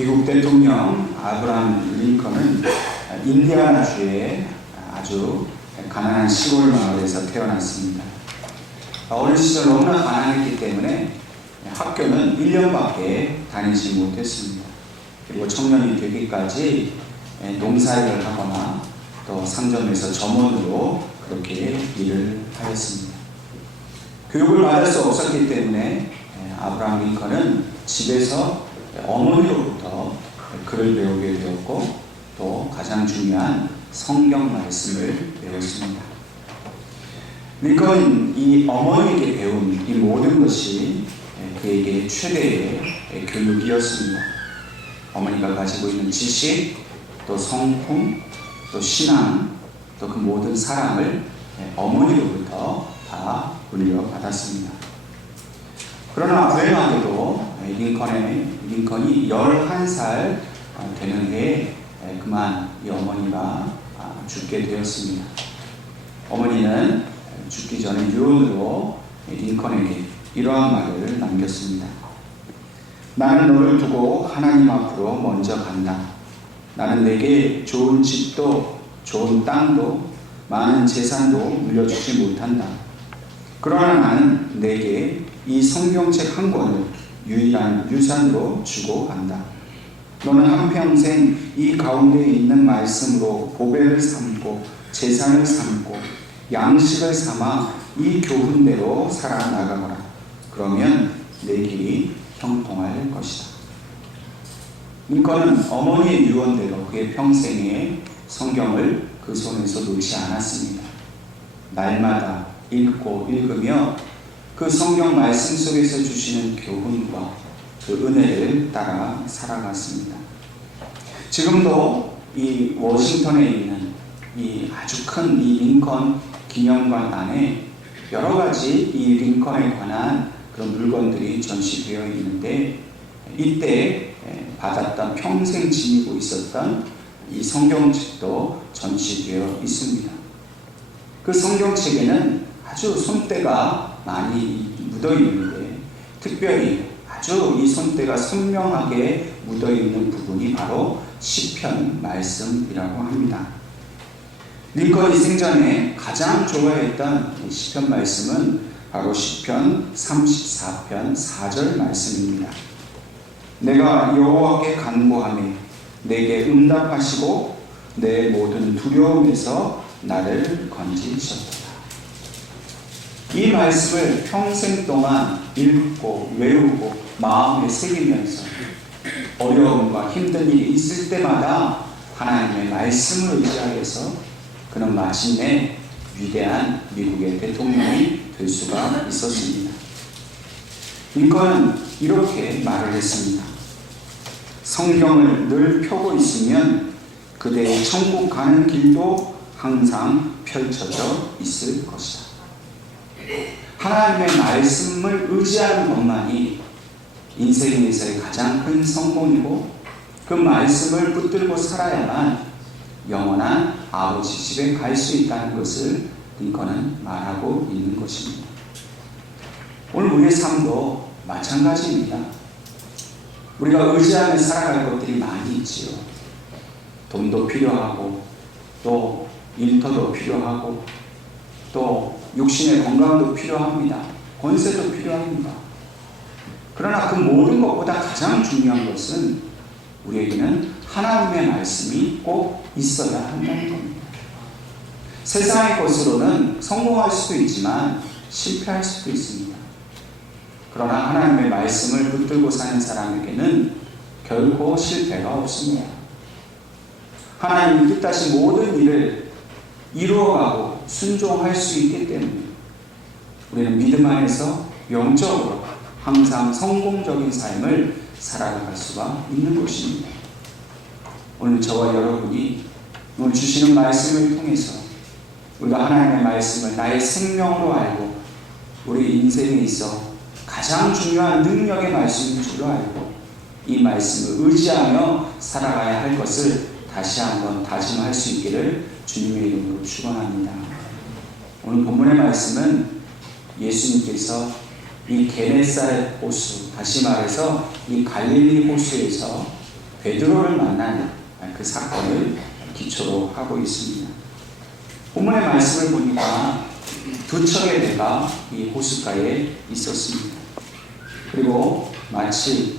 미국 대통령 아브라함 링컨은 인디아나주의 아주 가난한 시골 마을에서 태어났습니다. 어린 시절 너무나 가난했기 때문에 학교는 1년밖에 다니지 못했습니다. 그리고 청년이 되기까지 농사일을 하거나 또 상점에서 점원으로 그렇게 일을 하였습니다. 교육을 받을 수 없었기 때문에 아브라함 링컨은 집에서 어머니로부터 글을 배우게 되었고 또 가장 중요한 성경 말씀을 배웠습니다. 링컨은 이 어머니에게 배운 이 모든 것이 그에게 최대의 교육이었습니다. 어머니가 가지고 있는 지식, 또 성품, 또 신앙, 또 그 모든 사랑을 어머니로부터 다 물려받았습니다. 그러나 불행하게도 링컨이 11살 되는 해에 그만 이 어머니가 죽게 되었습니다. 어머니는 죽기 전에 유언으로 링컨에게 이러한 말을 남겼습니다. 나는 너를 두고 하나님 앞으로 먼저 간다. 나는 내게 좋은 집도 좋은 땅도 많은 재산도 물려주지 못한다. 그러나 나는 내게 이 성경책 한 권을 유일한 유산으로 주고 간다. 너는 한평생 이 가운데 있는 말씀으로 보배를 삼고 재산을 삼고 양식을 삼아 이 교훈대로 살아나가거라. 그러면 내 길이 형통할 것이다. 링컨은 어머니의 유언대로 그의 평생에 성경을 그 손에서 놓지 않았습니다. 날마다 읽고 읽으며 그 성경 말씀 속에서 주시는 교훈과 그 은혜를 따라 살아갔습니다. 지금도 이 워싱턴에 있는 이 아주 큰 이 링컨 기념관 안에 여러 가지 이 링컨에 관한 그런 물건들이 전시되어 있는데 이때 받았던 평생 지니고 있었던 이 성경책도 전시되어 있습니다. 그 성경책에는 아주 손때가 많이 묻어 있는데 특별히 아주 이 손때가 선명하게 묻어 있는 부분이 바로 시편 말씀이라고 합니다. 링컨이 생전에 가장 좋아했던 시편 말씀은 바로 시편 34편 4절 말씀입니다. 내가 여호와께 간구하매 내게 응답하시고 내 모든 두려움에서 나를 건지셨도다. 이 말씀을 평생 동안 읽고 외우고 마음에 새기면서 어려움과 힘든 일이 있을 때마다 하나님의 말씀을 의지하여서 그는 마침내 위대한 미국의 대통령이 될 수가 있었습니다. 링컨은 이렇게 말을 했습니다. 성경을 늘 펴고 있으면 그대의 천국 가는 길도 항상 펼쳐져 있을 것이다. 하나님의 말씀을 의지하는 것만이 인생에서의 가장 큰 성공이고 그 말씀을 붙들고 살아야만 영원한 아버지 집에 갈 수 있다는 것을 링컨은 말하고 있는 것입니다. 오늘 우리의 삶도 마찬가지입니다. 우리가 의지하며 살아갈 것들이 많이 있지요. 돈도 필요하고 또 일터도 필요하고 또 육신의 건강도 필요합니다. 권세도 필요합니다. 그러나 그 모든 것보다 가장 중요한 것은 우리에게는 하나님의 말씀이 꼭 있어야 한다는 겁니다. 세상의 것으로는 성공할 수도 있지만 실패할 수도 있습니다. 그러나 하나님의 말씀을 붙들고 사는 사람에게는 결코 실패가 없습니다. 하나님이 뜻하신 모든 일을 이루어가고 순종할 수 있기 때문에 우리는 믿음 안에서 영적으로 항상 성공적인 삶을 살아갈 수가 있는 것입니다. 오늘 저와 여러분이 오늘 주시는 말씀을 통해서 우리가 하나님의 말씀을 나의 생명으로 알고 우리 인생에 있어 가장 중요한 능력의 말씀인 줄로 알고 이 말씀을 의지하며 살아가야 할 것을 다시 한번 다짐할 수 있기를 주님의 이름으로 축원합니다. 오늘 본문의 말씀은 예수님께서 이 게네사렛 호수, 다시 말해서 이 갈릴리 호수에서 베드로를 만난 그 사건을 기초로 하고 있습니다. 본문의 말씀을 보니까 두 척의 배가 이 호숫가에 있었습니다. 그리고 마치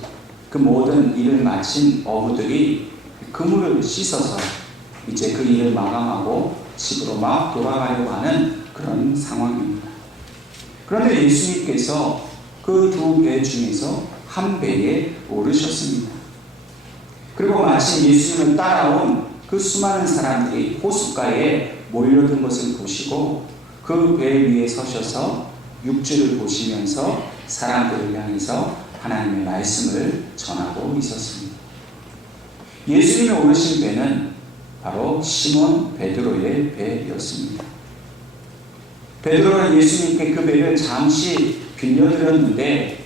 그 모든 일을 마친 어부들이 그물을 씻어서 이제 그 일을 마감하고 집으로 막 돌아가려고 하는 그런 상황입니다. 그런데 예수님께서 그 두 배 중에서 한 배에 오르셨습니다. 그리고 마침 예수님을 따라온 그 수많은 사람들이 호숫가에 몰려든 것을 보시고 그 배 위에 서셔서 육지를 보시면서 사람들을 향해서 하나님의 말씀을 전하고 있었습니다. 예수님이 오르신 배는 바로 시몬 베드로의 배였습니다. 베드로는 예수님께 그 배를 잠시 빌려드렸는데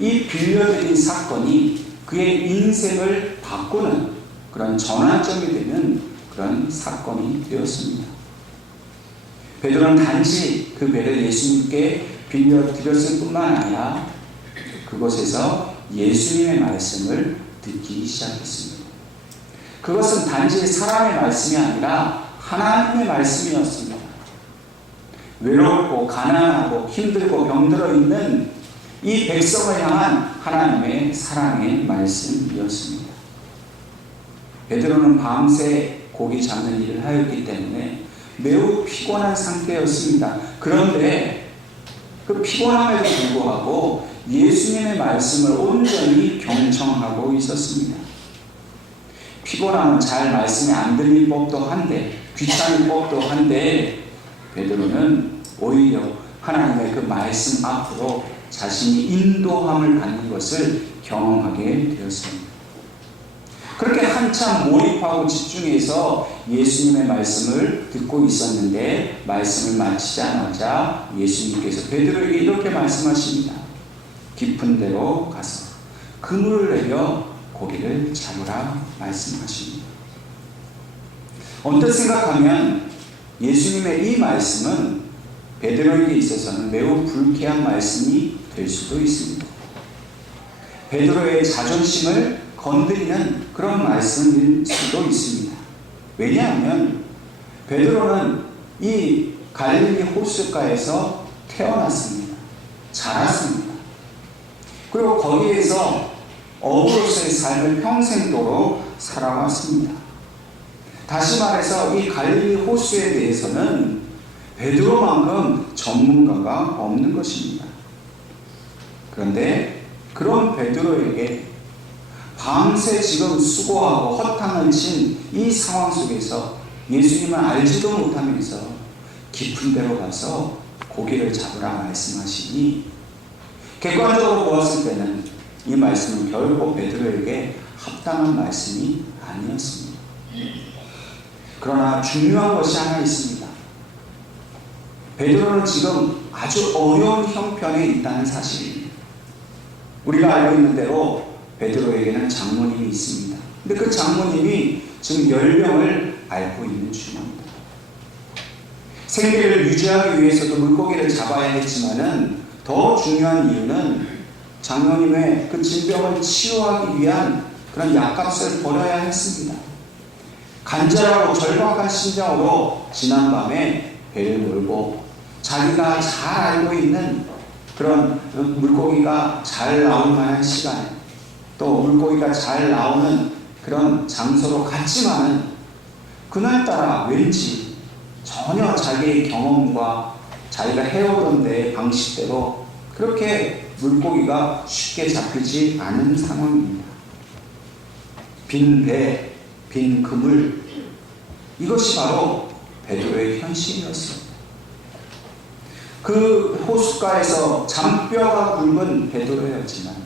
이 빌려드린 사건이 그의 인생을 바꾸는 그런 전환점이 되는 그런 사건이 되었습니다. 베드로는 단지 그 배를 예수님께 빌려드렸을 뿐만 아니라 그곳에서 예수님의 말씀을 듣기 시작했습니다. 그것은 단지 사람의 말씀이 아니라 하나님의 말씀이었습니다. 외롭고 가난하고 힘들고 병들어 있는 이 백성을 향한 하나님의 사랑의 말씀이었습니다. 베드로는 밤새 고기 잡는 일을 하였기 때문에 매우 피곤한 상태였습니다. 그런데 그 피곤함에도 불구하고 예수님의 말씀을 온전히 경청하고 있었습니다. 피곤하면 잘 말씀이 안 들릴 법도 한데, 귀찮을 법도 한데, 베드로는 오히려 하나님의 그 말씀 앞으로 자신이 인도함을 받는 것을 경험하게 되었습니다. 그렇게 한참 몰입하고 집중해서 예수님의 말씀을 듣고 있었는데 말씀을 마치자마자 예수님께서 베드로에게 이렇게 말씀하십니다. 깊은 데로 가서 그물을 내려 고기를 잡으라 말씀하십니다. 언뜻 생각하면 예수님의 이 말씀은 베드로에게 있어서는 매우 불쾌한 말씀이 될 수도 있습니다. 베드로의 자존심을 건드리는 그런 말씀일 수도 있습니다. 왜냐하면 베드로는 이 갈릴리 호숫가에서 태어났습니다. 자랐습니다. 그리고 거기에서 어부로서의 삶을 평생도록 살아왔습니다. 다시 말해서 이 갈릴리 호수에 대해서는 베드로만큼 전문가가 없는 것입니다. 그런데 그런 베드로에게 밤새 지금 수고하고 허탕을 친 이 상황 속에서 예수님을 알지도 못하면서 깊은 데로 가서 고기를 잡으라 말씀하시니 객관적으로 보았을 때는 이 말씀은 결코 베드로에게 합당한 말씀이 아니었습니다. 그러나 중요한 것이 하나 있습니다. 베드로는 지금 아주 어려운 형편에 있다는 사실입니다. 우리가 알고 있는 대로 베드로에게는 장모님이 있습니다. 근데 그 장모님이 지금 열병을 앓고 있는 중입니다. 생계를 유지하기 위해서도 물고기를 잡아야 했지만은 더 중요한 이유는 장모님의 그 질병을 치료하기 위한 그런 약값을 벌어야 했습니다. 간절하고 절박한 심정으로 지난밤에 배를 몰고 자기가 잘 알고 있는 그런 물고기가 잘 나올 만한 시간에 또 물고기가 잘 나오는 그런 장소로 갔지만은 그날따라 왠지 전혀 자기의 경험과 자기가 해오던 데의 방식대로 그렇게 물고기가 쉽게 잡히지 않은 상황입니다. 빈 배, 빈 그물, 이것이 바로 베드로의 현실이었습니다. 그 호숫가에서 잔뼈가 굵은 베드로였지만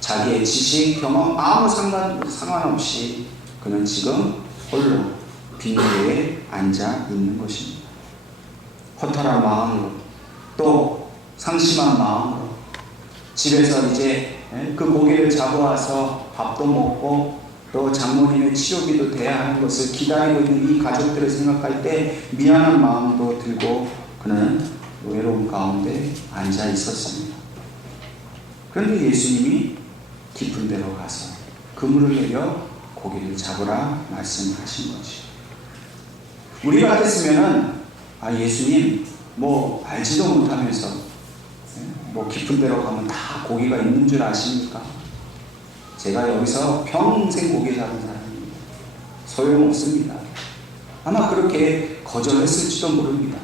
자기의 지식, 경험 아무 상관없이 그는 지금 홀로 빈대에 앉아 있는 것입니다. 허탈한 마음으로 또 상심한 마음으로 집에서 이제 그 고기를 잡아와서 밥도 먹고 또 장모님의 치료비도 돼야 하는 것을 기다리고 있는 이 가족들을 생각할 때 미안한 마음도 들고 그는 외로움 가운데 앉아 있었습니다. 그런데 예수님이 깊은 데로 가서 그물을 내려 고기를 잡으라 말씀하신 것이. 우리 같았으면은 예수님 뭐 알지도 못하면서 뭐 깊은 데로 가면 다 고기가 있는 줄 아십니까? 제가 여기서 평생 고기 잡은 사람입니다. 소용없습니다. 아마 그렇게 거절했을지도 모릅니다.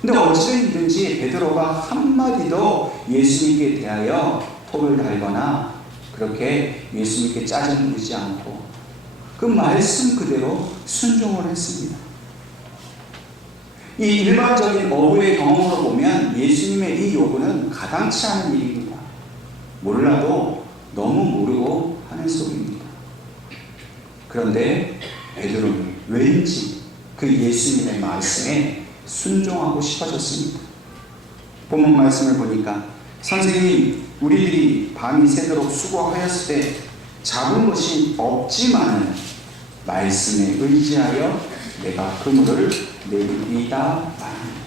근데 어찌됐든지 베드로가 한마디도 예수님께 대하여 톱을 달거나 그렇게 예수님께 짜증 부리지 않고 그 말씀 그대로 순종을 했습니다. 이 일반적인 어부의 경험으로 보면 예수님의 이 요구는 가당치 않은 일입니다. 몰라도 너무 모르고 하는 소리입니다. 그런데 베드로는 왠지 그 예수님의 말씀에 순종하고 싶어졌습니다. 본문 말씀을 보니까 선생님, 우리들이 밤이 새도록 수고하였을 때 잡은 것이 없지만은 말씀에 의지하여 내가 그물을 내리이다 말합니다.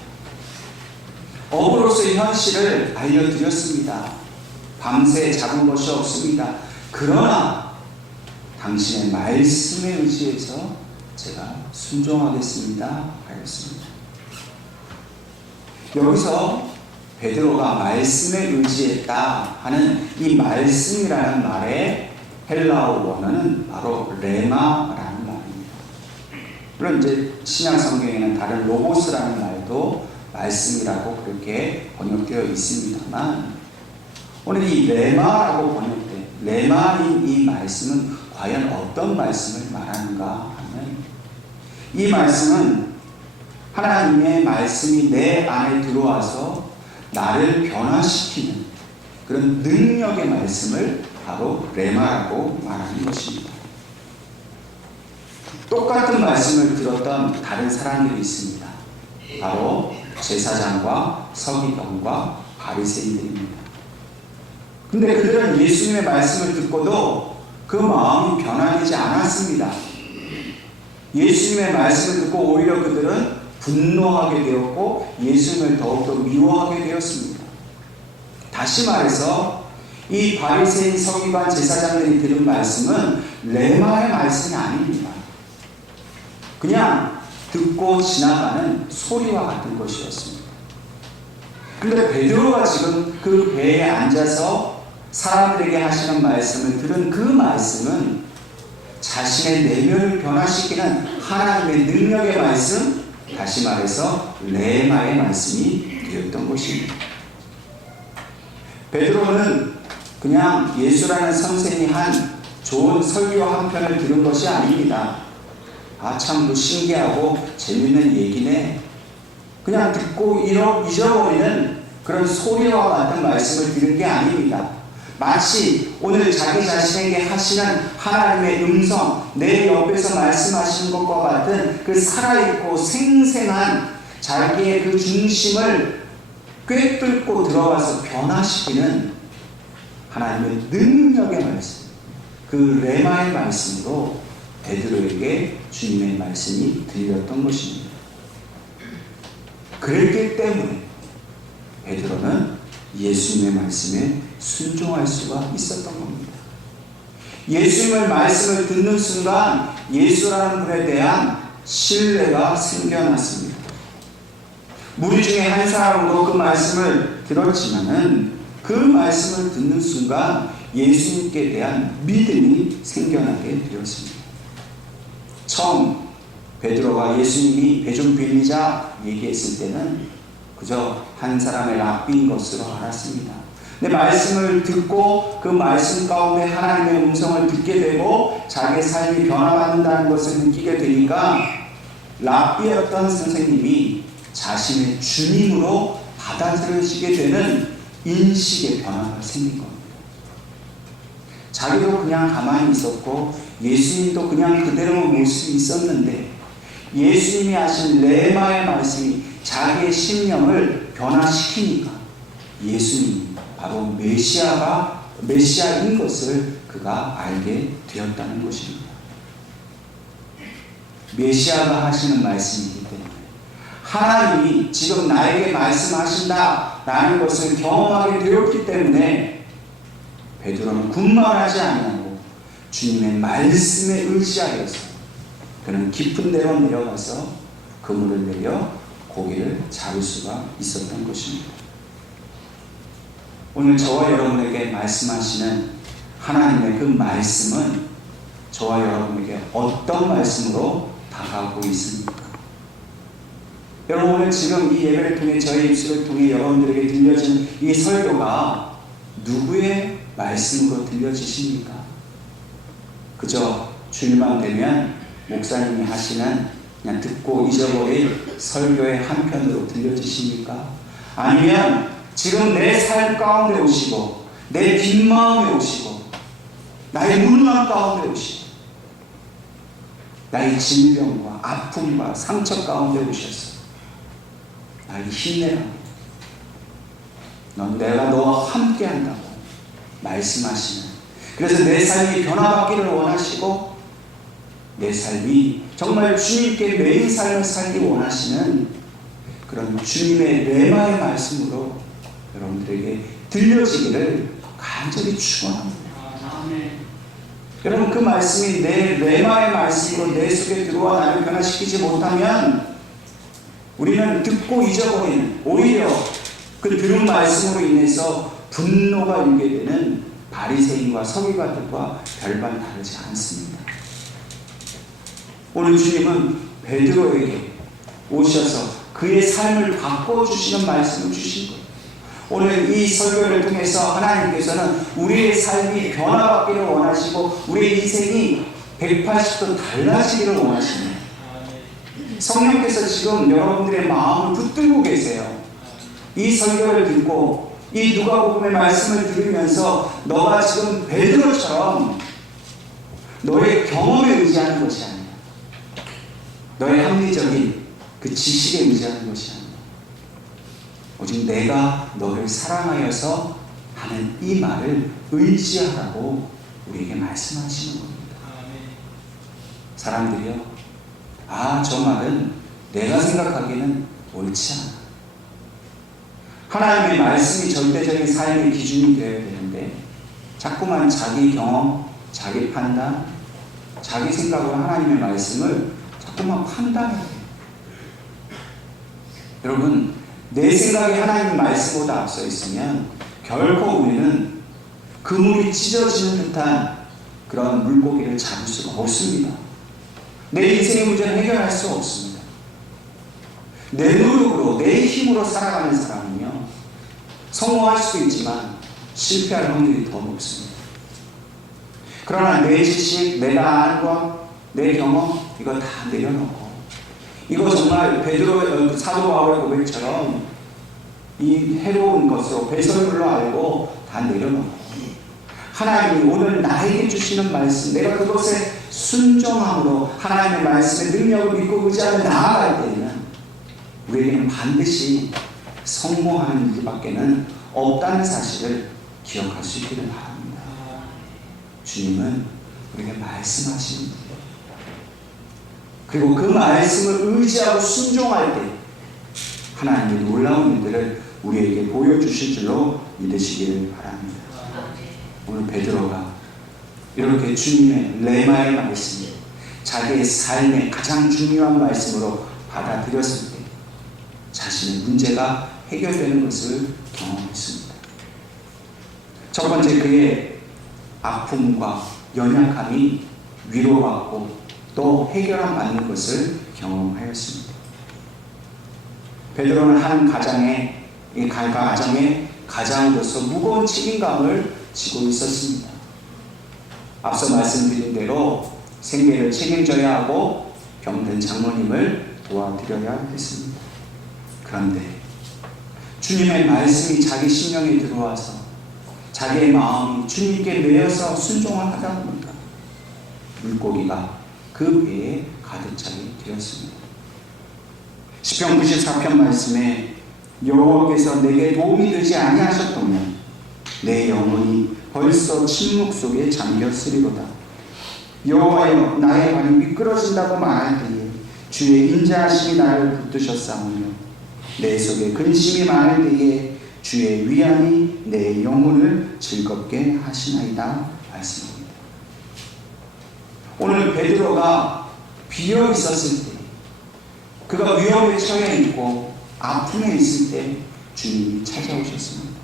어부로서의 현실을 알려드렸습니다. 밤새 잡은 것이 없습니다. 그러나 당신의 말씀에 의지해서 제가 순종하겠습니다 하였습니다. 여기서 베드로가 말씀에 의지했다 하는 이 말씀이라는 말의 헬라어 원어는 바로 레마라는 말입니다. 물론 이제 신약 성경에는 다른 로고스라는 말도 말씀이라고 그렇게 번역되어 있습니다만, 오늘 이 레마라고 번역된 레마인 이 말씀은 과연 어떤 말씀을 말하는가 하면, 이 말씀은 하나님의 말씀이 내 안에 들어와서 나를 변화시키는 그런 능력의 말씀을 바로 레마라고 말하는 것입니다. 똑같은 말씀을 들었던 다른 사람들이 있습니다. 바로 제사장과 서기관과 바리새인들입니다. 근데 그들은 예수님의 말씀을 듣고도 그 마음이 변화되지 않았습니다. 예수님의 말씀을 듣고 오히려 그들은 분노하게 되었고 예수님을 더욱더 미워하게 되었습니다. 다시 말해서 이 바리새인, 서기관, 제사장들이 들은 말씀은 레마의 말씀이 아닙니다. 그냥 듣고 지나가는 소리와 같은 것이었습니다. 그런데 베드로가 지금 그 배에 앉아서 사람들에게 하시는 말씀을 들은 그 말씀은 자신의 내면을 변화시키는 하나님의 능력의 말씀, 다시 말해서 레마의 말씀이 되었던 것입니다. 베드로는 그냥 예수라는 선생이 한 좋은 설교 한 편을 들은 것이 아닙니다. 참 신기하고 재밌는 얘기네, 그냥 듣고 잊어버리는 그런 소리와 같은 말씀을 들은 게 아닙니다. 마치 오늘 자기 자신에게 하시는 하나님의 음성, 내 옆에서 말씀하시는 것과 같은 그 살아있고 생생한 자기의 그 중심을 꿰뚫고 들어가서 변화시키는 하나님의 능력의 말씀, 그 레마의 말씀으로 베드로에게 주님의 말씀이 들렸던 것입니다. 그랬기 때문에 베드로는 예수님의 말씀에 순종할 수가 있었던 겁니다. 예수님의 말씀을 듣는 순간 예수라는 분에 대한 신뢰가 생겨났습니다. 무리 중에 한 사람으로 그 말씀을 들었지만은 그 말씀을 듣는 순간 예수님께 대한 믿음이 생겨나게 되었습니다. 처음 베드로가 예수님이 배 좀 빌리자 얘기했을 때는 그저 한 사람의 랍비인 것으로 알았습니다. 근데 말씀을 듣고 그 말씀 가운데 하나님의 음성을 듣게 되고 자기의 삶이 변화받는다는 것을 느끼게 되니까 랍비였던 선생님이 자신의 주님으로 받아들여지게 되는 인식의 변화가 생긴 겁니다. 자기도 그냥 가만히 있었고 예수님도 그냥 그대로 모습이 있었는데 예수님이 하신 레마의 말씀이 자기의 심령을 변화시키니까 예수님이 바로 메시아인 것을 그가 알게 되었다는 것입니다. 메시아가 하시는 말씀이기 때문에 하나님이 지금 나에게 말씀하신다라는 것을 경험하게 되었기 때문에 베드로는 군말하지 아니하고 주님의 말씀에 의지하여서 그는 깊은 데로 내려가서 그물을 내려 고기를 잡을 수가 있었던 것입니다. 오늘 저와 여러분에게 말씀하시는 하나님의 그 말씀은 저와 여러분에게 어떤 말씀으로 다가오고 있습니까? 여러분, 오늘 지금 이 예배를 통해 저의 입술을 통해 여러분들에게 들려지는 이 설교가 누구의 말씀으로 들려지십니까? 그저 주일만 되면 목사님이 하시는 그냥 듣고 잊어버릴 설교의 한편으로 들려지십니까? 아니면 지금 내 삶 가운데 오시고 내 빈마음에 오시고 나의 무능함 가운데 오시고 나의 질병과 아픔과 상처 가운데 오셔서 나를 힘내라, 넌 내가 너와 함께 한다고 말씀하시는, 그래서 내 삶이 변화받기를 원하시고 내 삶이 정말 주님께 매인 삶을 살기 원하시는 그런 주님의 레마의 말씀으로 여러분들에게 들려지기를 간절히 축원합니다. 여러분, 그 말씀이 내 레마의 말씀으로 내 속에 들어와 나를 변화시키지 못하면 우리는 듣고 잊어버리는, 오히려 그 들은 말씀으로 인해서 분노가 일게 되는 바리새인과 서기관들과 별반 다르지 않습니다. 오늘 주님은 베드로에게 오셔서 그의 삶을 바꿔주시는 말씀을 주신 거예요. 오늘 이 설교를 통해서 하나님께서는 우리의 삶이 변화받기를 원하시고 우리의 인생이 180도 달라지기를 원하십니다. 성령께서 지금 여러분들의 마음을 붙들고 계세요. 이 설교를 듣고 이 누가복음의 말씀을 들으면서 너가 지금 베드로처럼 너의 경험에 의지하는 것이 아니야, 너의 합리적인 그 지식에 의지하는 것이 아니야, 오직 내가 너를 사랑하여서 하는 이 말을 의지하라고 우리에게 말씀하시는 겁니다. 사람들이요, 저 말은 내가 생각하기에는 옳지 않아. 하나님의 말씀이 절대적인 삶의 기준이 되어야 되는데 자꾸만 자기 경험, 자기 판단, 자기 생각으로 하나님의 말씀을 자꾸만 판단해야 돼요. 여러분, 내 생각이 하나님 말씀보다 앞서 있으면 결코 우리는 그물이 찢어지는 듯한 그런 물고기를 잡을 수가 없습니다. 내 인생의 문제는 해결할 수 없습니다. 내 노력으로, 내 힘으로 살아가는 사람은요, 성공할 수도 있지만 실패할 확률이 더 높습니다. 그러나 내 지식, 내가 아는 것, 내 경험, 이거 다 내려놓고, 이거 정말 베드로 사도 바울의 고백처럼 이 해로운 것으로 배설물로 알고 다 내려놓고, 하나님이 오늘 나에게 주시는 말씀, 내가 그것에 순종함으로 하나님의 말씀의 능력을 믿고 의지하며 나아갈 때에는 우리에게는 반드시 성공하는 일밖에는 없다는 사실을 기억할 수 있기를 바랍니다. 주님은 우리에게 말씀하십니다. 그리고 그 말씀을 의지하고 순종할 때 하나님의 놀라운 일들을 우리에게 보여주실 줄로 믿으시기를 바랍니다. 오늘 베드로가 이렇게 주님의 레마의 말씀, 자기의 삶의 가장 중요한 말씀으로 받아들였을 때 자신의 문제가 해결되는 것을 경험했습니다. 첫 번째, 그의 아픔과 연약함이 위로받고 또 해결함 받는 것을 경험하였습니다. 베드로는 한 가정의 가장으로서 무거운 책임감을 지고 있었습니다. 앞서 말씀드린 대로 생계를 책임져야 하고 병든 장모님을 도와드려야 했습니다. 그런데 주님의 말씀이 자기 심령에 들어와서 자기의 마음이 주님께 매여서 순종을 하다 보니까 물고기가 그 배에 가득 차게 되었습니다. 시편 94편 말씀에 여호와께서 내게 도움이 되지 아니하셨다면 내 영혼이 벌써 침묵 속에 잠겼으리로다. 여호와여, 나의 발이 미끄러진다고 말할 때에 주의 인자하심이 나를 붙드셨사오며 내 속에 근심이 많을 때에 주의 위안이 내 영혼을 즐겁게 하시나이다 말씀입니다. 오늘 베드로가 비어 있었을 때, 그가 위험에 처해 있고 아픔에 있을 때 주님이 찾아오셨습니다.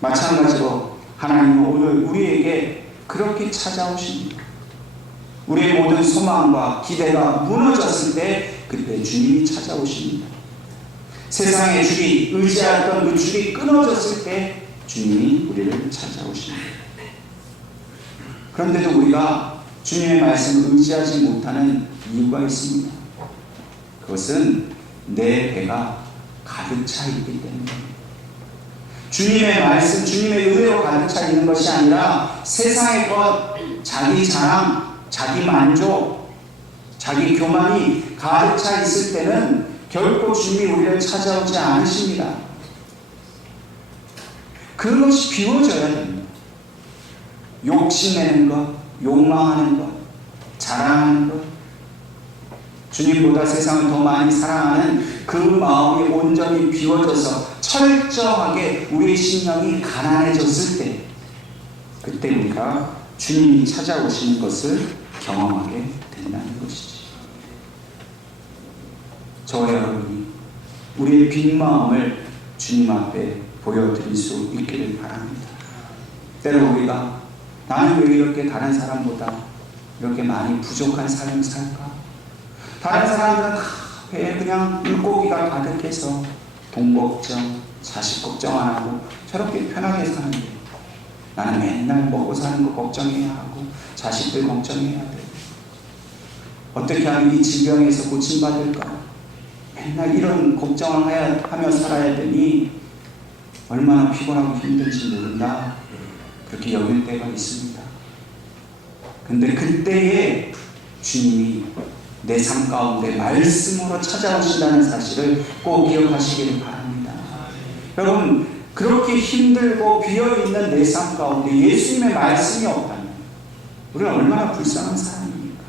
마찬가지로 하나님은 오늘 우리에게 그렇게 찾아오십니다. 우리의 모든 소망과 기대가 무너졌을 때 그때 주님이 찾아오십니다. 세상의 줄이, 의지했던 그 줄이 끊어졌을 때 주님이 우리를 찾아오십니다. 그런데도 우리가 주님의 말씀을 의지하지 못하는 이유가 있습니다. 그것은 내 배가 가득 차 있기 때문입니다. 주님의 말씀, 주님의 은혜로 가득 차 있는 것이 아니라 세상의 것, 자기 자랑, 자기 만족, 자기 교만이 가득 차 있을 때는 결코 주님이 우리를 찾아오지 않으십니다. 그것이 비워져야 됩니다. 욕심내는 것, 욕망하는 것, 자랑하는 것, 주님보다 세상을 더 많이 사랑하는 그 마음이 온전히 비워져서 철저하게 우리의 심령이 가난해졌을 때, 그때 우리가 주님이 찾아오시는 것을 경험하게 된다는 것이지. 저와 여러분이 우리의 빈 마음을 주님 앞에 보여드릴 수 있기를 바랍니다. 때로 우리가 나는 왜 이렇게 다른 사람보다 이렇게 많이 부족한 삶을 살까? 다른 사람들은 다 배에 그냥 물고기가 가득해서 돈 걱정, 자식 걱정 안 하고 저렇게 편하게 사는데 나는 맨날 먹고 사는 거 걱정해야 하고 자식들 걱정해야 돼. 어떻게 하면 이 질병에서 고침받을까? 맨날 이런 걱정을 하며 살아야 되니 얼마나 피곤하고 힘든지 모른다. 그렇게 여길 때가 있습니다. 근데 그때에 주님이 내 삶 가운데 말씀으로 찾아오신다는 사실을 꼭 기억하시기를 바랍니다. 여러분, 그렇게 힘들고 비어있는 내 삶 가운데 예수님의 말씀이 없다면 우리는 얼마나 불쌍한 사람입니까?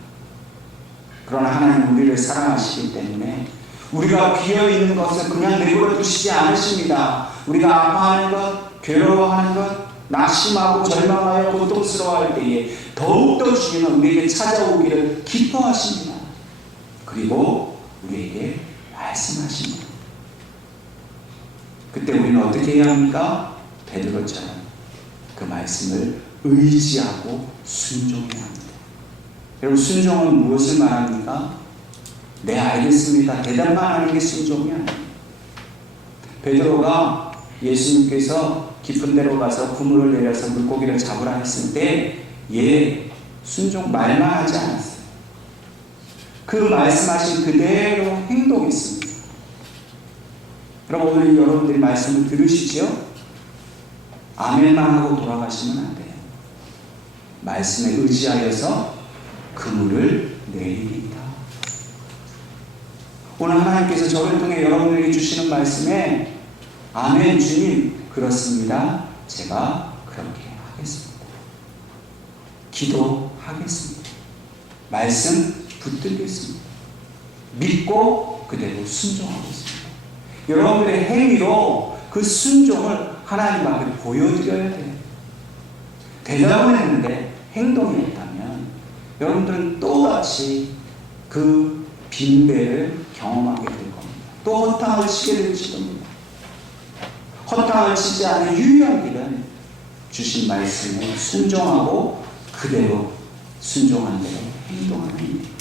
그러나 하나님 우리를 사랑하시기 때문에 우리가 비어있는 것을 그냥 내버려 두시지 않으십니다. 우리가 아파하는 것, 괴로워하는 것, 낙심하고 절망하여 고통스러워할 때에 더욱더 주님은 우리에게 찾아오기를 기뻐하십니다. 그리고 우리에게 말씀하십니다. 그때 우리는 어떻게 해야 합니까? 베드로처럼 그 말씀을 의지하고 순종해야 합니다. 여러분, 순종은 무엇을 말합니까? 네, 알겠습니다. 대답만 하는 게 순종이 아닙니다. 베드로가 예수님께서 깊은 데로 가서 그물을 내려서 물고기를 잡으라 했을 때 순종 말만 하지 않았어요. 그 말씀하신 그대로 행동했습니다. 여러분, 오늘 여러분들이 말씀을 들으시죠? 아멘만 하고 돌아가시면 안 돼요. 말씀에 의지하여서 그물을 내립니다. 오늘 하나님께서 저를 통해 여러분에게 주시는 말씀에 아멘 주님 그렇습니다. 제가 그렇게 하겠습니다. 기도하겠습니다. 말씀 붙들겠습니다. 믿고 그대로 순종하겠습니다. 여러분들의 행위로 그 순종을 하나님 앞에 보여드려야 돼요. 대답을 했는데 행동이 없다면 여러분들은 또다시 그 빈배를 경험하게 될 겁니다. 또 허탕을 치게 될지도 모릅니다. 허탕을 치지 않은 유일한 길은 주신 말씀에 순종하고 그대로 순종한 대로 행동하는 일입니다.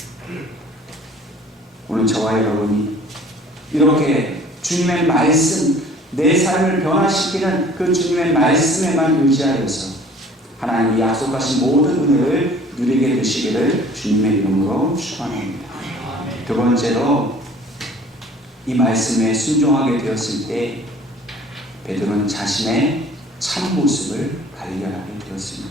오늘 저와 여러분이 이렇게 주님의 말씀, 내 삶을 변화시키는 그 주님의 말씀에만 의지하여서 하나님이 약속하신 모든 은혜를 누리게 되시기를 주님의 이름으로 축원합니다. 두 번째로 이 말씀에 순종하게 되었을 때 베드로는 자신의 참모습을 발견하게 되었습니다.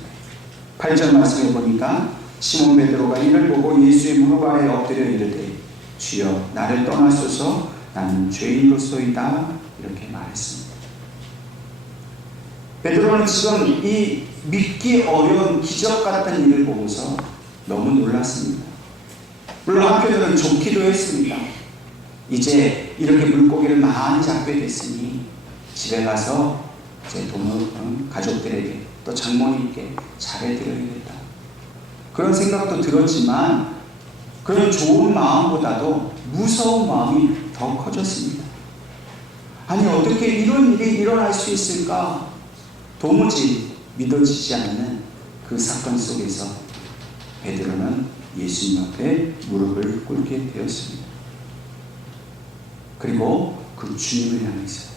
8절 말씀에 보니까 시몬 베드로가 이를 보고 예수의 무릎 아래 엎드려 이르되 주여 나를 떠나소서 나는 죄인으로소이다 이렇게 말했습니다. 베드로는 지금 이 믿기 어려운 기적 같은 일을 보고서 너무 놀랐습니다. 물론 한편으로는 좋기도 했습니다. 이제 이렇게 물고기를 많이 잡게 됐으니 집에 가서 제 가족들에게 또 장모님께 잘해드려야겠다. 그런 생각도 들었지만 그런 좋은 마음보다도 무서운 마음이 더 커졌습니다. 아니 어떻게 이런 일이 일어날 수 있을까? 도무지 믿어지지 않는 그 사건 속에서 베드로는 예수님 앞에 무릎을 꿇게 되었습니다. 그리고 그 주님을 향해서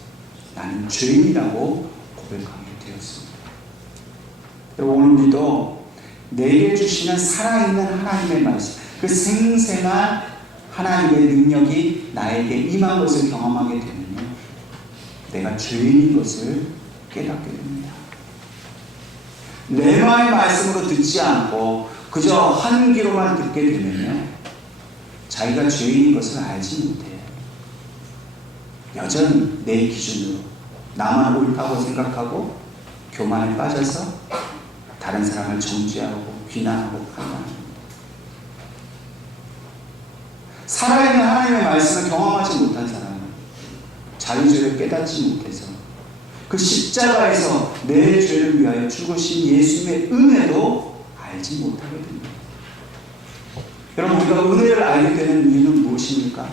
나는 죄인이라고 고백하게 되었습니다. 오늘 우리도 내게 주시는 살아있는 하나님의 말씀, 그 생생한 하나님의 능력이 나에게 임한 것을 경험하게 되면요, 내가 죄인인 것을 깨닫게 됩니다. 레마의 말씀으로 듣지 않고 그저 한 귀로만 듣게 되면요, 자기가 죄인인 것을 알지 못해요. 여전히 내 기준으로 나만 옳다고 생각하고 교만에 빠져서 다른 사람을 정죄하고 비난하고 판단합니다. 살아있는 하나님의 말씀을 경험하지 못한 사람은 자유죄를 깨닫지 못해서 그 십자가에서 내 죄를 위하여 죽으신 예수님의 은혜도 알지 못하게 됩니다. 여러분, 우리가 은혜를 알게 되는 이유는 무엇입니까?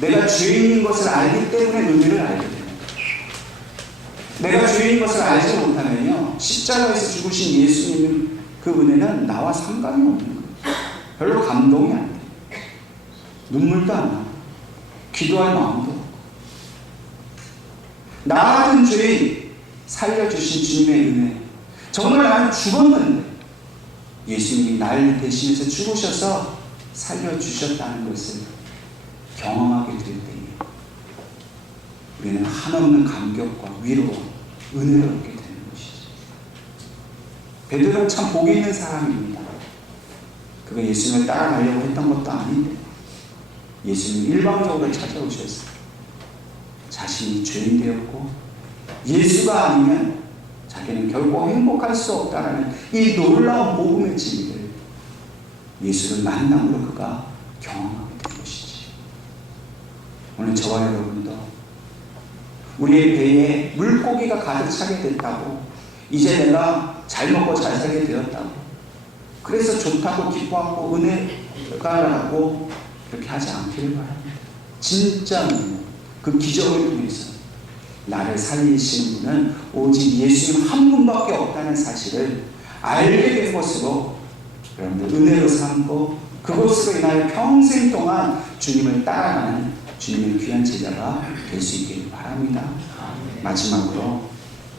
내가 죄인인 것을 알기 때문에 은혜를 알게 됩니다. 내가 죄인인 것을 알지 못하면요, 십자가에서 죽으신 예수님 그 은혜는 나와 상관이 없는 거예요. 별로 감동이 안 돼요. 눈물도 안 나고 기도할 마음도 없고, 나 같은 죄인 살려주신 주님의 은혜, 정말 나는 죽었는데 예수님이 나를 대신해서 죽으셔서 살려주셨다는 것을 경험하게 될 때에 우리는 한없는 감격과 위로와 은혜를 얻게 되는 것이죠. 베드로는 참 복이 있는 사람입니다. 그가 예수님을 따라가려고 했던 것도 아닌데 예수님이 일방적으로 찾아오셨어요. 자신이 죄인 되었고 예수가 아니면 자기는 결코 행복할 수 없다라는 이 놀라운 복음의 진리를 예수를 만남으로 그가 경험하게 된 것이지. 오늘 저와 여러분도 우리의 배에 물고기가 가득 차게 됐다고, 이제 내가 잘 먹고 잘 살게 되었다고, 그래서 좋다고 기뻐하고 은혜가 라고 그렇게 하지 않기를 바랍니다. 진짜 그 기적을 통해서 나를 살리시는 분은 오직 예수님 한 분밖에 없다는 사실을 알게 된 것으로 여러분들 은혜로 삼고 그것으로 인하여 평생 동안 주님을 따라가는 주님의 귀한 제자가 될 수 있기를 바랍니다. 마지막으로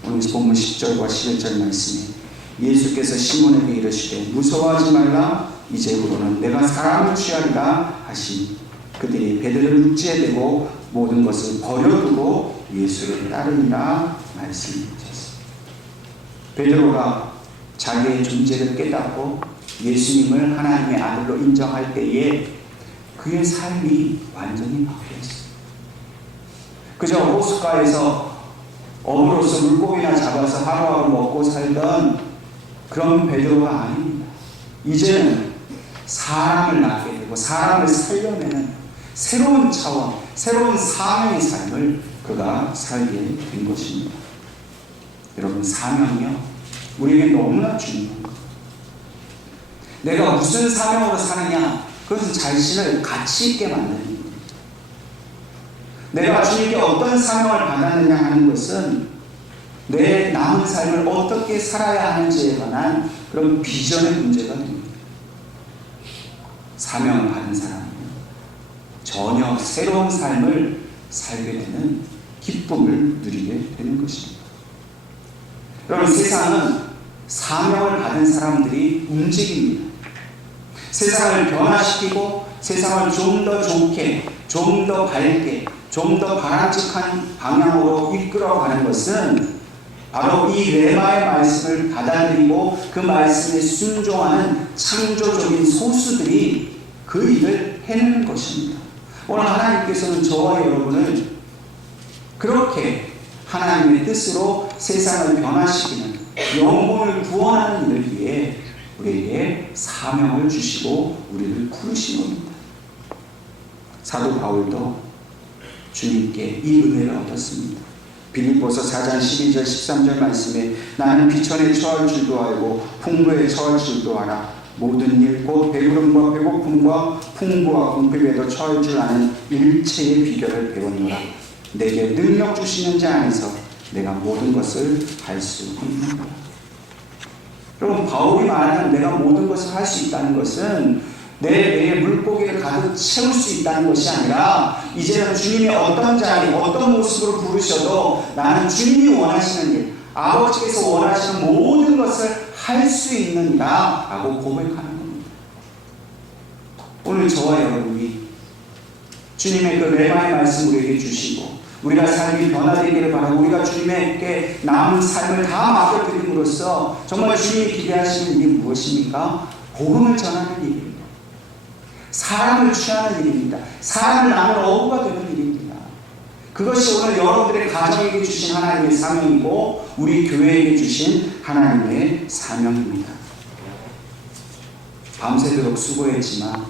오늘 본문 10절과 11절 말씀에 예수께서 시몬에게 이르시되 무서워하지 말라, 이제부로는 내가 사람을 취하리라 하시니 그들이 베드로를 육지에 대고 모든 것을 버려두고 예수를 따르니라 말씀하셨습니다. 베드로가 자기의 존재를 깨닫고 예수님을 하나님의 아들로 인정할 때에 그의 삶이 완전히 바뀌었어요. 그저 호숫가에서 어부로서 물고기나 잡아서 하루하루 먹고 살던 그런 베드로가 아닙니다. 이제는 사람을 낳게 되고 사람을 살려내는 새로운 차원, 새로운 사명의 삶을 그가 살게 된 것입니다. 여러분, 사명이요, 우리에게 너무나 중요한 것. 내가 무슨 사명으로 사느냐, 그것은 자신을 가치 있게 만드는 겁니다. 내가 주님께 어떤 사명을 받았느냐 하는 것은 내 남은 삶을 어떻게 살아야 하는지에 관한 그런 비전의 문제가 됩니다. 사명을 받은 사람은 전혀 새로운 삶을 살게 되는 기쁨을 누리게 되는 것입니다. 여러분, 세상은 사명을 받은 사람들이 움직입니다. 세상을 변화시키고 세상을 좀 더 좋게, 좀 더 밝게, 좀 더 바람직한 방향으로 이끌어가는 것은 바로 이 레마의 말씀을 받아들이고 그 말씀에 순종하는 창조적인 소수들이 그 일을 해내는 것입니다. 오늘 하나님께서는 저와 여러분을 그렇게 하나님의 뜻으로 세상을 변화시키는, 영혼을 구원하는 일을 위해 우리에게 사명을 주시고 우리를 부르신 겁니다. 사도 바울도 주님께 이 은혜를 얻었습니다. 빌립보서 4장 12절 13절 말씀에 나는 비천에 처할 줄도 알고 풍부에 처할 줄도 알아 모든 일 곧 배부름과 배고픔과 풍부와 궁핍에도 처할 줄 아는 일체의 비결을 배웠노라. 내게 능력 주시는 자 안에서 내가 모든 것을 할 수 있는 거야. 여러분, 바울이 말하는 내가 모든 것을 할 수 있다는 것은 내 배에 물고기를 가득 채울 수 있다는 것이 아니라 이제는 주님이 어떤 자리, 어떤 모습으로 부르셔도 나는 주님이 원하시는 일, 아버지께서 원하시는 모든 것을 할 수 있는가 라고 고백하는 겁니다. 오늘 저와 여러분이 주님의 그 레마의 말씀 우리에게 주시고 우리가 삶이 변화되기를 바라고 우리가 주님에게 남은 삶을 다 맡겨드림으로써 정말 주님이 기대하시는 일이 무엇입니까? 복음을 전하는 일입니다. 사람을 취하는 일입니다. 사람을 나눌 어부가 되는 일입니다. 그것이 오늘 여러분들의 가정에게 주신 하나님의 사명이고 우리 교회에게 주신 하나님의 사명입니다. 밤새도록 수고했지만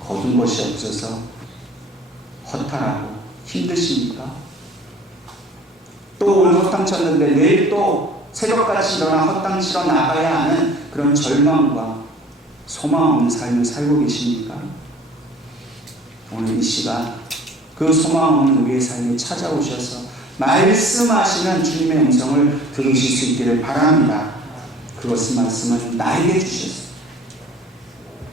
거둔 것이 없어서 허탈하고 힘드십니까? 또 오늘 헛땅 쳤는데 내일 또 새벽같이 일어나 헛땅 치러 나가야 하는 그런 절망과 소망 없는 삶을 살고 계십니까? 오늘 이 시간 그 소망 없는 우리의 삶에 찾아오셔서 말씀하시는 주님의 음성을 들으실 수 있기를 바랍니다. 그것은 말씀은 나에게 주셨어요.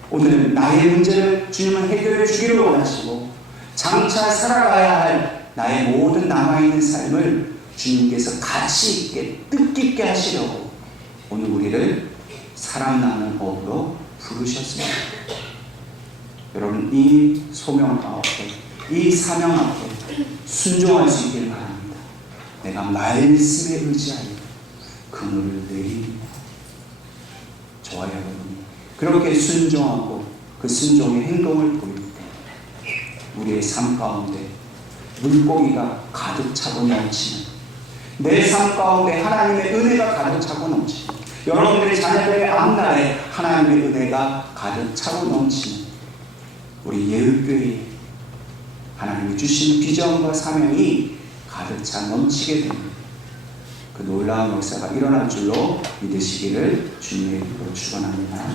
오늘 나의 문제를 주님은 해결해 주기를 원하시고 장차 살아가야 할 나의 모든 남아있는 삶을 주님께서 가치 있게 뜻깊게 하시려고 오늘 우리를 사람 나는 법으로 부르셨습니다. 여러분, 이 소명 앞에, 이 사명 앞에 순종할 수 있기를 바랍니다. 내가 말씀에 의지하여 그물을 내립니다. 저와 여러분이 그렇게 순종하고 그 순종의 행동을 보일 때 우리의 삶 가운데 물고기가 가득 차고 넘치는, 내 삶 가운데 하나님의 은혜가 가득 차고 넘치는, 여러분들의 자녀들의 앞날에 하나님의 은혜가 가득 차고 넘치는 우리 예을교회에 하나님이 주신 비전과 사명이 가득 차 넘치게 됩니다. 그 놀라운 역사가 일어날 줄로 믿으시기를 주님의 이름으로 축원합니다.